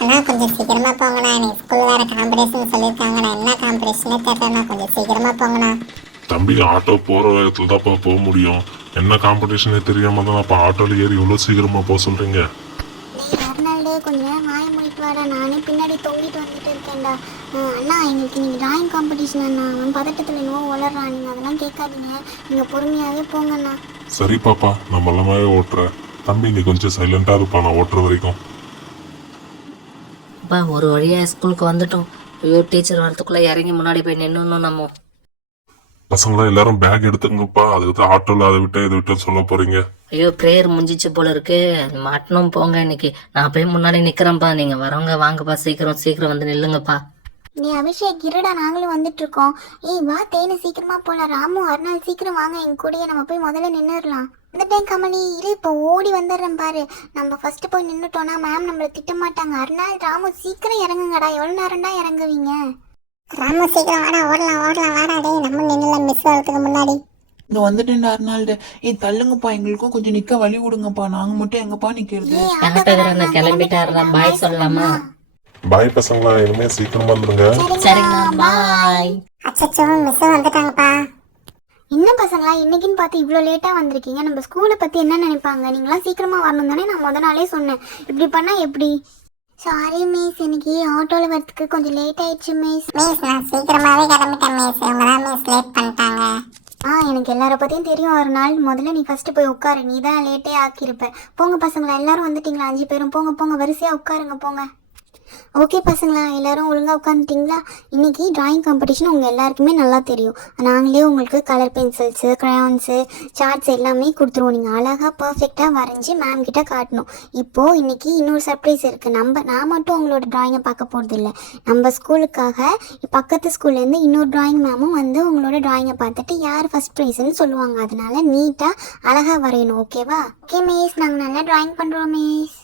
அண்ணா கொஞ்சம் சீக்கிரமா போங்கண்ணா, எனக்கு ஸ்கூல் வேற காம்படிஷன் சொல்லியிருக்காங்கண்ணா. என்ன காம்படிஷனே தெரியலண்ணா, கொஞ்சம் சீக்கிரமா போங்கண்ணா. தம்பி ஆட்டோ போற வேகத்துல தான்ப்பா போக முடியும். என்ன காம்படிஷனே தெரியாம தான் அப்ப ஆட்டோல ஏறி இவ்வளவு சீக்கிரமா போக சொல்றீங்க? டேய் அர்னால்டு, கொஞ்ச நேரம் வாய மூடிட்டு வாடா, நானே பின்னாடி தொங்கிட்டு வந்துட்டு இருக்கேன்டா. அண்ணா எங்களுக்கு இன்னைக்கு டிராயிங் காம்படிஷன் அண்ணா. அவன் பதட்டத்தில் என்னவோ வளர்றான், நீங்கள் அதெல்லாம் கேட்காதீங்க, நீங்கள் பொறுமையாகவே போங்கண்ணா. சரி பாப்பா, நம்ம எல்லாமே ஓட்டுற. தம்பி நீ கொஞ்சம் சைலண்டா இருப்பா நான் ஓட்டுற வரைக்கும். அப்பா ஒரு வழியாக ஸ்கூலுக்கு வந்துட்டோம். ஐயோ டீச்சர் வரத்துக்குள்ளே இறங்கி முன்னாடி போய் நின்றுணும் நம்ம. பசங்களா எல்லாரும் பேக் எடுத்துங்கப்பா. அதுக்கு ஆட்டோல அதை விட்டு இதை விட்டு சொல்ல போறீங்க. ஐயோ ப்ரேயர் முடிஞ்சிச்சு போல இருக்கு, மாட்டணும் போங்க. இன்னைக்கு நான் போய் முன்னாடி நிற்கிறேன்ப்பா, நீங்கள் வரவங்க வாங்கப்பா, சீக்கிரம் சீக்கிரம் வந்து நில்லுங்கப்பா. நீ அபிஷேக் இருடா, நாங்களும் வந்துட்டு இருக்கோம். ஏய் வா தேனு, சீக்கிரமா போகலாம். ராமு அர்னால் சீக்கிரம் வாங்க, எங்க கூடயே நம்ம போய் முதல்ல நின்றுடலாம். இந்த டைம் கமலி இரு, இப்போ ஓடி வந்துடுறேன் பாரு. நம்ம ஃபர்ஸ்ட் போய் நின்றுட்டோம்னா மேம் நம்மளை திட்ட மாட்டாங்க. அர்னால் ராமு சீக்கிரம் இறங்குங்கடா, எவ்வளோ நேரம்டா இறங்குவீங்க? ராமு சீக்கிரம் வாடா, ஓடலாம் ஓடலாம் வாடா. டேய் நம்ம நின்னல மிஸ் வரதுக்கு முன்னாடி. இங்க வந்துட்டேன்டா அர்னால்டு. தள்ளுங்கப்பா, எங்களுக்கும் கொஞ்சம் நிக்க வழி விடுங்கப்பா. நாங்க மட்டும் எங்கப்பா நிக்கிறது? கரெக்டாக கிளம்பிட்டாருடா, பாய் சொல்லலாமா? பாய் பசங்களா, இனிமே சீக்கிரமா வந்துருங்க. சரிங்க பாய். அச்சச்சோ மிஸ் வந்துட்டாங்கப்பா. என்ன பசங்களா, இன்னைக்குன்னு பார்த்து இவ்வளோ லேட்டாக வந்திருக்கீங்க? நம்ம ஸ்கூலை பற்றி என்ன நினைப்பாங்க? நீங்களாம் சீக்கிரமாக வரணும் தானே நான் முத நாளே சொன்னேன். இப்படி பண்ணால் எப்படி? சாரி மிஸ், இன்னைக்கு ஆட்டோவில் வரதுக்கு கொஞ்சம் லேட் ஆயிடுச்சு மிஸ். மிஸ் நான் சீக்கிரமாவே கிளம்பிட்டேன் மிஸ், இவங்க தான் மிஸ் லேட் பண்ணிட்டாங்க. எனக்கு எல்லார பற்றியும் தெரியும். ஒரு நாள் முதல்ல நீ ஃபஸ்ட்டு போய் உட்காரு, நீ தான் லேட்டே ஆக்கியிருப்ப. போங்க பசங்களா, எல்லாரும் வந்துட்டீங்களா? 5 பேரும் போங்க போங்க, வரிசையாக உட்காருங்க போங்க. ஓகே பசங்களா, எல்லாரும் ஒழுங்காக உட்காந்துட்டிங்களா? இன்றைக்கி ட்ராயிங் காம்படிஷன் உங்கள் எல்லாருக்குமே நல்லா தெரியும். நாங்களே உங்களுக்கு கலர் பென்சில்ஸு, க்ரையான்ஸு, சார்ட்ஸ் எல்லாமே கொடுத்துருவோம். நீங்கள் அழகாக பர்ஃபெக்டாக வரைஞ்சி மேம் கிட்ட காட்டணும். இப்போது இன்றைக்கி இன்னொரு சர்ப்ரைஸ் இருக்குது. நான் மட்டும் உங்களோட ட்ராயிங்கை பார்க்க போகிறது இல்லை. நம்ம ஸ்கூலுக்காக பக்கத்து ஸ்கூல்லேருந்து இன்னொரு ட்ராயிங் மேமும் வந்து உங்களோட ட்ராயிங்கை பார்த்துட்டு யார் ஃபஸ்ட் ப்ரைஸ்ன்னு சொல்லுவாங்க. அதனால் நீட்டாக அழகாக வரையணும். ஓகேவா? ஓகே மிஸ், நாங்கள் நல்லா ட்ராயிங் பண்ணுறோம் மிஸ்.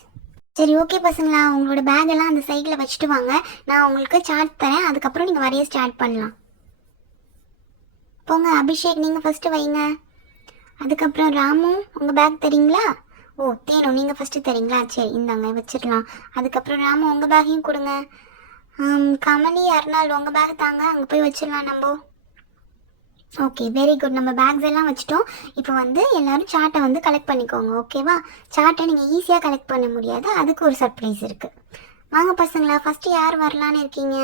சரி ஓகே பசங்களா, உங்களோட பேக்கெல்லாம் அந்த சைடில் வச்சுட்டு வாங்க. நான் உங்களுக்கு சார்ட் தரேன், அதுக்கப்புறம் நீங்கள் வரைய ஸ்டார்ட் பண்ணலாம். போங்க அபிஷேக், நீங்கள் ஃபஸ்ட்டு வைங்க. அதுக்கப்புறம் ராமு உங்கள் பேக் தரீங்களா? ஓ தேனு நீங்கள் ஃபஸ்ட்டு தரீங்களா? சரி இந்தாங்க வச்சிடலாம். அதுக்கப்புறம் ராமு உங்கள் பேக்கையும் கொடுங்க. கமலி அர்னால் உங்கள் பேக் தாங்க, அங்கே போய் வச்சிடலாம் நம்ம. ஓகே வெரி குட், நம்ம பேக்ஸ் எல்லாம் வச்சுட்டோம். இப்போ வந்து எல்லோரும் சார்ட்டை வந்து கலெக்ட் பண்ணிக்கோங்க. ஓகேவா? சார்ட்டை நீங்கள் ஈஸியாக கலெக்ட் பண்ண முடியாது, அதுக்கு ஒரு சர்ப்ரைஸ் இருக்குது. வாங்க பசங்களா, ஃபஸ்ட்டு யார் வரலான்னு இருக்கீங்க?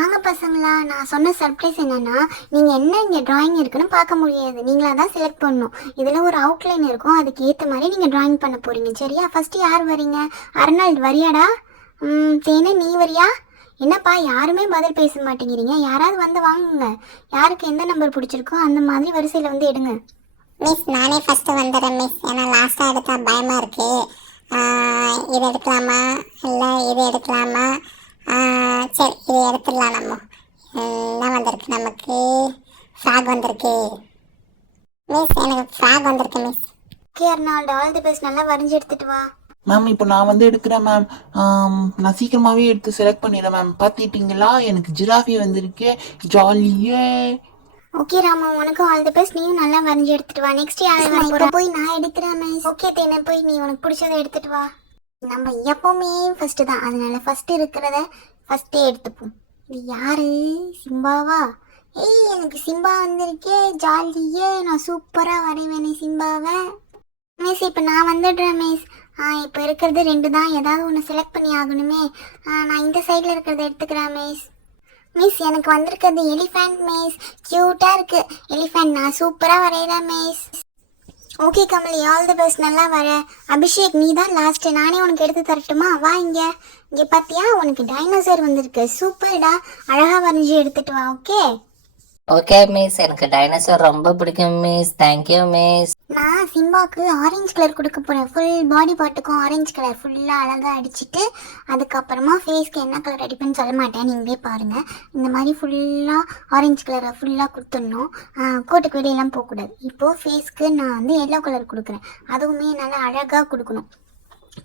வாங்க பசங்களா, நான் சொன்ன சர்ப்ரைஸ் என்னென்னா, நீங்கள் என்ன இங்கே ட்ராயிங் இருக்குன்னு பார்க்க முடியாது, நீங்களாக தான் செலக்ட் பண்ணணும். இதில் ஒரு அவுட்லைன் இருக்கும், அதுக்கு ஏற்ற மாதிரி நீங்கள் ட்ராயிங் பண்ண போகிறீங்க. சரியா? ஃபஸ்ட்டு யார் வரீங்க? அர்னால் வரியாடா? தேனு நீ வரியா? என்னப்பா யாருமே பதில் பேச மாட்டேங்கிறீங்க? யாராவது வந்து வாங்குங்க. யாருக்கு எந்த நம்பர் பிடிச்சிருக்கோ அந்த மாதிரி வரிசையில் வந்து எடுங்க. மிஸ் நானே ஃபஸ்ட்டு வந்துடுறேன் மிஸ், ஏன்னா லாஸ்ட்டாக எடுத்தா பயமாக இருக்குது. இது எடுக்கலாமா இல்லை இது எடுக்கலாமா? சரி இது எடுத்துடலாம். நம்ம என்ன வந்திருக்கு? நமக்கு ஃப்ராக் வந்திருக்கு மிஸ், எனக்கு ஃப்ராக் வந்திருக்கு miss. Okay Arnold, all the best, நல்லா வரைஞ்சி எடுத்துகிட்டு வா. மேம் இப்போ நான் வந்து எடுக்கிறேன் மேம். நான் சீக்கிரமாகவே எடுத்து செலக்ட் பண்ணிடுறேன் மேம். பார்த்துட்டிங்களா, எனக்கு ஜிராஃபி வந்திருக்கு, ஜாலியே. ஓகே ராமு, உனக்கும் ஆல் தி பெஸ்ட், நீயும் நல்லா வரைஞ்சி எடுத்துட்டு வா. நெக்ஸ்ட் யார் வர போறா? போய் நான் எடுக்கிறேன் மிஸ். ஓகே தேனே, போய் நீ உனக்கு பிடிச்சதை எடுத்துட்டு வா. நம்ம எப்பவுமே ஃபர்ஸ்ட் தான், அதனால ஃபர்ஸ்ட் இருக்கிறத ஃபர்ஸ்டே எடுத்துப்போம். இது யாரு? சிம்பாவா? ஏய் எனக்கு சிம்பா வந்திருக்கே, ஜாலியே, நான் சூப்பராக வரைவேனே சிம்பாவை. மிஸ் இப்போ நான் வந்துடுறேன் மிஸ். இப்போ இருக்கிறது 2 தான், ஏதாவது ஒன்று செலக்ட் பண்ணி ஆகணுமே. நான் இந்த சைடில் இருக்கிறத எடுத்துக்கிறேன் மிஸ். மிஸ் எனக்கு வந்திருக்கிறது எலிஃபேண்ட் மிஸ், க்யூட்டாக இருக்குது எலிஃபேண்ட், நான் சூப்பராக வரைகிறேன் miss. Okay Kamali, all the best, நல்லா வர. அபிஷேக் நீ தான் லாஸ்ட்டு, நானே உனக்கு எடுத்து தரட்டுமா? வா இங்கே. இங்கே பார்த்தியா, உனக்கு டைனோசர் வந்திருக்கு, சூப்பர்டா, அழகாக வரைஞ்சி எடுத்துகிட்டு வா. ஓகே ஓகே மிஸ், எனக்கு டைனோசர் ரொம்ப பிடிக்கும் மிஸ். Thank you miss. நான் சிம்பாவுக்கு ஆரஞ்சு கலர் கொடுக்க போகிறேன். ஃபுல் பாடி பார்ட்டுக்கும் ஆரஞ்சு கலர் ஃபுல்லாக அழகாக அடிச்சுட்டு, அதுக்கப்புறமா ஃபேஸ்க்கு என்ன கலர் அடிப்பேன்னு சொல்ல மாட்டேன், நீங்களே பாருங்கள். இந்த மாதிரி ஃபுல்லாக ஆரஞ்சு கலரை ஃபுல்லாக கொடுத்துடணும். கோட்டுக்கு வெளியெல்லாம் போகக்கூடாது. இப்போது ஃபேஸ்க்கு நான் வந்து எல்லோ கலர் கொடுக்குறேன், அதுவுமே நல்லா அழகாக கொடுக்கணும்.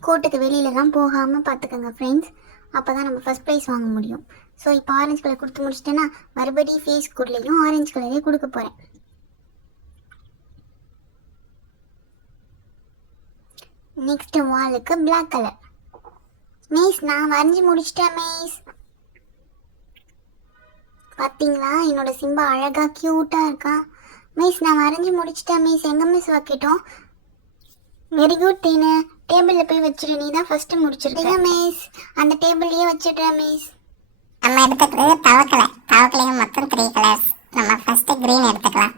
கோட்டுக்கு வெளியிலலாம் போகாமல் பார்த்துக்கோங்க ஃப்ரெண்ட்ஸ், அப்போ தான் நம்ம ஃபஸ்ட் ப்ரைஸ் வாங்க முடியும். ஸோ இப்போ ஆரஞ்சு கலர் கொடுத்து முடிச்சிட்டேன்னா மறுபடியும் ஃபேஸ் கூடலையும் ஆரஞ்சு கலரே கொடுக்க போகிறேன். நெக்ஸ்ட் வாலுக்கு பிளாக் கலர். மிஸ் நான் வரைஞ்சி முடிச்சிட்டேன் மிஸ். பார்த்தீங்களா என்னோட சிம்பா அழகா க்யூட்டாக இருக்கா. மிஸ் நான் வரைஞ்சி முடிச்சிட்டேன் மிஸ். எங்கே மிஸ் வைக்கட்டும்? வெரி குட் தேனு, டேபிளில் போய் வச்சிரு. நீ தான் ஃபஸ்ட்டு முடிச்சிருக்கீங்க மிஸ். அந்த டேபிள்லேயே வச்சிடுறேன் மிஸ். நம்ம எடுத்துக்கிறது தவக்கலையும் மொத்தம் 3 கலர்ஸ். நம்ம ஃபஸ்ட்டு க்ரீன் எடுத்துக்கலாம்.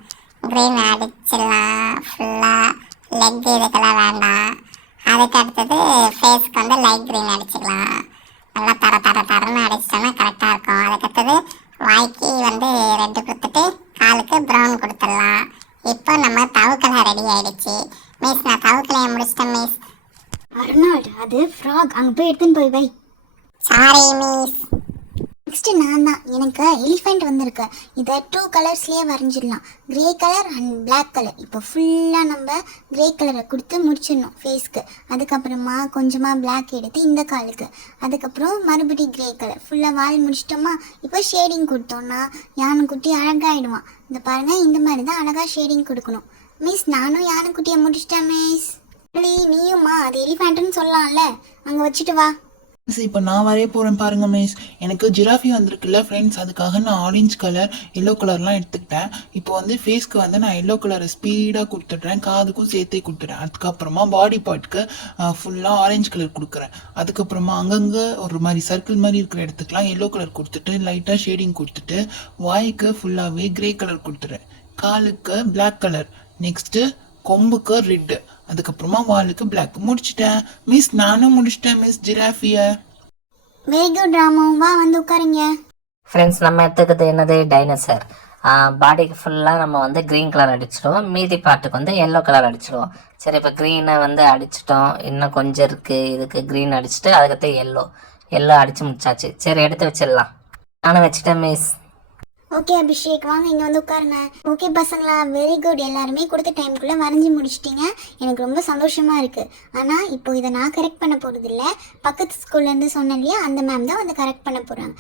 க்ரீன் அடிச்சிடலாம் ஃபுல்லாக. லெக் இதுக்கெல்லாம் வேண்டாம். அதுக்கு அடுத்தது ஃபேஸ்க்கு வந்து லைட் க்ரீன் அடிச்சுக்கலாம். நல்லா தரன்னு அடிச்சிட்டோன்னா கரெக்டாக இருக்கும். அதுக்கடுத்தது வாய்க்கு வந்து ரெட்டு கொடுத்துட்டு காலுக்கு ப்ரௌன் கொடுத்துடலாம். இப்போ நம்ம தவக்கலை ரெடி ஆயிடுச்சு. மிஸ் நான் தவக்கலையை முடிச்சிட்டேன் மிஸ். அருணாள் அது ஃப்ராக், அங்கே போய் எடுத்துன்னு போய் வை. Sorry miss. நெக்ஸ்ட்டு நான் தான். எனக்கு எலிஃபெண்ட் வந்திருக்கு. இதை 2 கலர்ஸ்லேயே வரைஞ்சிடலாம். Grey colour and black colour. இப்போ ஃபுல்லாக நம்ம க்ரே கலரை கொடுத்து முடிச்சிடணும் ஃபேஸ்க்கு. அதுக்கப்புறமா கொஞ்சமாக பிளாக் எடுத்து இந்த காலுக்கு. அதுக்கப்புறம் மறுபடியும் க்ரே கலர் ஃபுல்லாக வால் முடிச்சிட்டோமா. இப்போ ஷேடிங் கொடுத்தோன்னா யானைக்குட்டி அழகாகிடுவான். இந்த பாருங்கள், இந்த மாதிரி தான் அழகாக ஷேடிங் கொடுக்கணும். மிஸ் நானும் யானைக்குட்டியை முடிச்சிட்டேன் மிஸ். நீயுமா? அது எலிஃபெண்ட்டுன்னு சொல்லலாம்ல, அங்கே வச்சுட்டு வா. மிஸ் இப்போ நான் வரைய போகிறேன் பாருங்க மிஸ். எனக்கு ஜிராஃபி வந்திருக்குல்ல ஃப்ரெண்ட்ஸ், அதுக்காக நான் ஆரஞ்சு கலர் எல்லோ கலர்லாம் எடுத்துக்கிட்டேன். இப்போ வந்து ஃபேஸ்க்கு வந்து நான் எல்லோ கலரை ஸ்பீடாக கொடுத்துட்றேன், காதுக்கும் சேர்த்தே கொடுத்துட்றேன். அதுக்கப்புறமா பாடி பார்ட்க்கு ஃபுல்லாக ஆரஞ்சு கலர் கொடுக்குறேன். அதுக்கப்புறமா அங்கங்கே ஒரு மாதிரி சர்க்கிள் மாதிரி இருக்கிற இடத்துக்குலாம் எல்லோ கலர் கொடுத்துட்டு லைட்டாக ஷேடிங் கொடுத்துட்டு வாய்க்கு ஃபுல்லாகவே க்ரே கலர் கொடுத்துறேன். காலுக்கு பிளாக் கலர், நெக்ஸ்ட்டு கொம்புக்கு ரெட்டு, அதுக்கப்புறமா வாலுக்கு பிளாக். முடிச்சிட்டேன் மிஸ். நானும் முடிச்சிட்டேன் மிஸ் ஜிராஃபியை. வெரி குட் ராமு, வா வந்து உட்காருங்க. ஃப்ரெண்ட்ஸ் நம்ம எடுத்துக்கிறது என்னது? டைனோசர். பாடிக்கு ஃபுல்லாக நம்ம வந்து க்ரீன் கலர் அடிச்சிடுவோம், மீதி பாட்டுக்கு வந்து எல்லோ கலர் அடிச்சிடுவோம். சரி இப்போ க்ரீனை வந்து அடிச்சிட்டோம், இன்னும் கொஞ்சம் இருக்குது. இதுக்கு க்ரீன் அடிச்சுட்டு அதுக்கடுத்து எல்லோ அடித்து முடிச்சாச்சு. சரி எடுத்து வச்சிடலாம். நானும் வச்சுட்டேன் மிஸ். ஓகே அபிஷேக், வாங்க இங்கே வந்து உட்காருங்க. ஓகே பசங்களா, வெரி குட். எல்லாருமே கொடுத்த டைமுக்குள்ளே வரைஞ்சி முடிச்சிட்டிங்க. எனக்கு ரொம்ப சந்தோஷமாக இருக்குது. ஆனால் இப்போ இதை நான் கரெக்ட் பண்ண போகிறது இல்லை. பக்கத்து ஸ்கூல்லேருந்து சொன்னேன் இல்லையா, அந்த மேம் தான் வந்து கரெக்ட் பண்ண போகிறாங்க.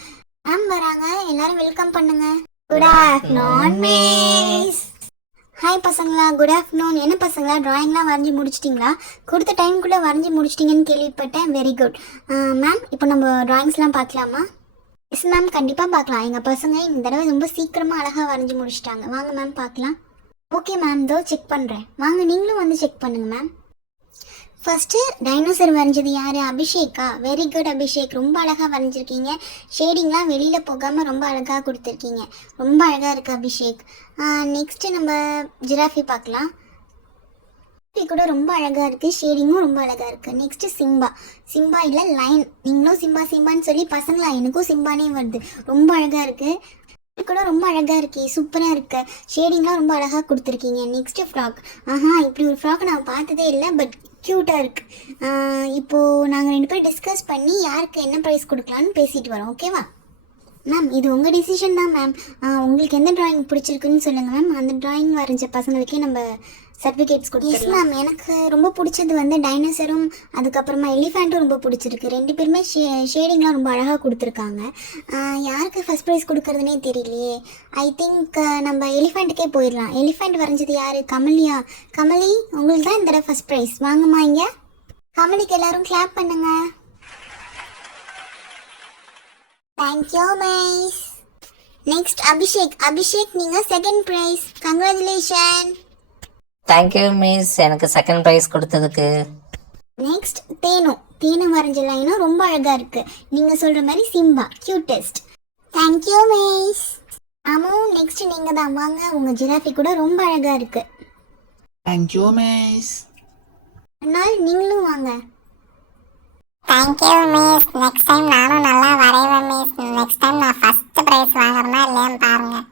மேம் வராங்க, எல்லாரும் வெல்கம் பண்ணுங்க. Good afternoon miss. ஹாய் பசங்களா, குட் ஆஃப்டர்நூன். என்ன பசங்களா ட்ராயிங்லாம் வரைஞ்சி முடிச்சிட்டிங்களா? கொடுத்த டைமுக்குள்ளே வரைஞ்சி முடிச்சிட்டிங்கன்னு கேள்விப்பட்டேன். Very good. மேம் இப்போ நம்ம ட்ராயிங்ஸ்லாம் பார்க்கலாமா? எஸ் மேம், கண்டிப்பாக பார்க்கலாம். எங்கள் பசங்க இந்த தடவை ரொம்ப சீக்கிரமாக அழகாக வரைஞ்சி முடிச்சிட்டாங்க. வாங்க மேம் பார்க்கலாம். ஓகே மேம், இதோ செக் பண்ணுறேன். வாங்க நீங்களும் வந்து செக் பண்ணுங்கள் மேம். ஃபஸ்ட்டு டைனோசர் வரைஞ்சது யார்? அபிஷேக்கா? வெரி குட் அபிஷேக், ரொம்ப அழகாக வரைஞ்சிருக்கீங்க. ஷேடிங்லாம் வெளியில் போகாமல் ரொம்ப அழகாக கொடுத்துருக்கீங்க. ரொம்ப அழகாக இருக்குது அபிஷேக். நெக்ஸ்ட்டு நம்ம ஜிராஃபி பார்க்கலாம். கூட ரொம்ப அழகாக இருக்குது, ஷேடிங்கும் ரொம்ப அழகாக இருக்குது. நெக்ஸ்ட்டு சிம்பா இல்லை லைன். நீங்களும் சிம்பான்னு சொல்லி பசங்களா எனக்கும் சிம்பானே வருது. ரொம்ப அழகாக இருக்குது. கூட ரொம்ப அழகாக இருக்கே, சூப்பராக இருக்குது. ஷேடிங்லாம் ரொம்ப அழகாக கொடுத்துருக்கீங்க. Next frock. இப்படி ஒரு ஃப்ராக் நான் பார்த்ததே இல்லை, பட் க்யூட்டாக இருக்குது. இப்போது நாங்கள் 2 பேரும் டிஸ்கஸ் பண்ணி யாருக்கு என்ன ப்ரைஸ் கொடுக்கலான்னு பேசிட்டு வரோம். ஓகேவா மேம்? இது உங்கள் டிசிஷன் தான் மேம். உங்களுக்கு எந்த ட்ராயிங் பிடிச்சிருக்குன்னு சொல்லுங்கள் மேம். அந்த ட்ராயிங் வரைஞ்ச பசங்களுக்கே நம்ம சர்டிஃபிகேட்ஸ் கொடுத்துருக்கோம். மேம் எனக்கு ரொம்ப பிடிச்சது வந்து டைனோசரும் அதுக்கப்புறமா எலிஃபெண்ட்டும் ரொம்ப பிடிச்சிருக்கு. 2 பேருமே ஷேடிங்லாம் ரொம்ப அழகாக கொடுத்துருக்காங்க. யாருக்கு ஃபஸ்ட் ப்ரைஸ் கொடுக்குறதுனே தெரியலையே. ஐ திங்க் நம்ம எலிஃபெண்ட்டுக்கே போயிடலாம். எலிஃபெண்ட் வரைஞ்சது யார்? கமலியா? கமலி, உங்களுக்கு தான் இந்த தடவை ஃபஸ்ட் ப்ரைஸ். வாங்கம்மா இங்கே. கமலிக்கு எல்லாரும் கிளாப் பண்ணுங்க. Thank you miss. நெக்ஸ்ட் அபிஷேக் நீங்கள் second prize. Congratulation. Thank you miss, எனக்கு செகண்ட் ப்ரைஸ் கொடுத்ததுக்கு. நெக்ஸ்ட் தேனு வரைஞ்ச லைனும் ரொம்ப அழகாக இருக்குது. நீங்கள் சொல்கிற மாதிரி Simba cutest. Thank you miss. Next நீங்கள் தான். வாங்க, உங்கள் ஜிராஃபி கூட ரொம்ப அழகாக இருக்குது. Thank you miss. அதனால் நீங்களும் வாங்க. Thank you miss. நெக்ஸ்ட் டைம் நானும் நல்லா வரைவேன் மிஸ். நெக்ஸ்ட் டைம் நான் ஃபஸ்ட்டு ப்ரைஸ் வாங்குறேன்னா இல்லையான்னு பாருங்கள்.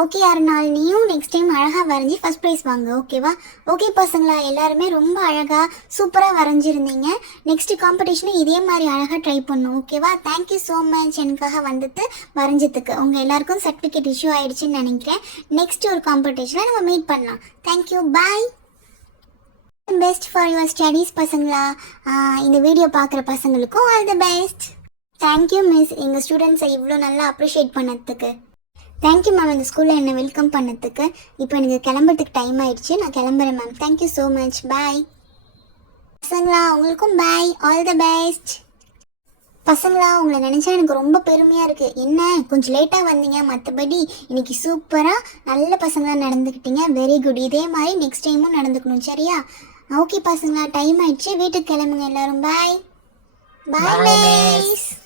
ஓகே அருணாள், நீயும் நெக்ஸ்ட் டைம் அழகாக வரைஞ்சி ஃபஸ்ட் ப்ரைஸ் வாங்க. ஓகேவா? ஓகே பசங்களா, எல்லாருமே ரொம்ப அழகாக சூப்பராக வரைஞ்சிருந்தீங்க. நெக்ஸ்ட் காம்படிஷனும் இதே மாதிரி அழகாக ட்ரை பண்ணும். ஓகேவா? தேங்க்யூ ஸோ மச் எனக்காக வந்துட்டு வரைஞ்சதுக்கு. உங்கள் எல்லாருக்கும் சர்டிஃபிகேட் இஷ்யூ ஆகிடுச்சின்னு நினைக்கிறேன். நெக்ஸ்ட் ஒரு காம்படிஷனில் நம்ம மீட் பண்ணலாம். Thank you, bye. Best for your studies பசங்களா. இந்த வீடியோ பார்க்குற பசங்களுக்கும் all the best. Thank you miss, எங்கள் ஸ்டூடெண்ட்ஸை இவ்வளோ நல்லா அப்ரிஷியேட் பண்ணதுக்கு. தேங்க்யூ மேம், இந்த ஸ்கூலில் என்னை வெல்கம் பண்ணதுக்கு. இப்போ எனக்கு கிளம்புறதுக்கு டைம் ஆயிடுச்சு, நான் கிளம்புறேன் மேம். தேங்க்யூ ஸோ மச், பாய். பசங்களா உங்களுக்கும் பாய், ஆல் த பெஸ்ட். பசங்களா உங்களை நினச்சா எனக்கு ரொம்ப பெருமையாக இருக்குது. என்ன கொஞ்சம் லேட்டாக வந்தீங்க, மற்றபடி இன்னைக்கு சூப்பராக நல்ல பசங்களாக நடந்துக்கிட்டீங்க. Very good. இதே மாதிரி நெக்ஸ்ட் டைமும் நடந்துக்கணும், சரியா? ஓகே பசங்களா, டைம் ஆயிடுச்சு, வீட்டுக்கு கிளம்புங்க எல்லாரும். பாய் பாய் Bye, மிஸ். miss.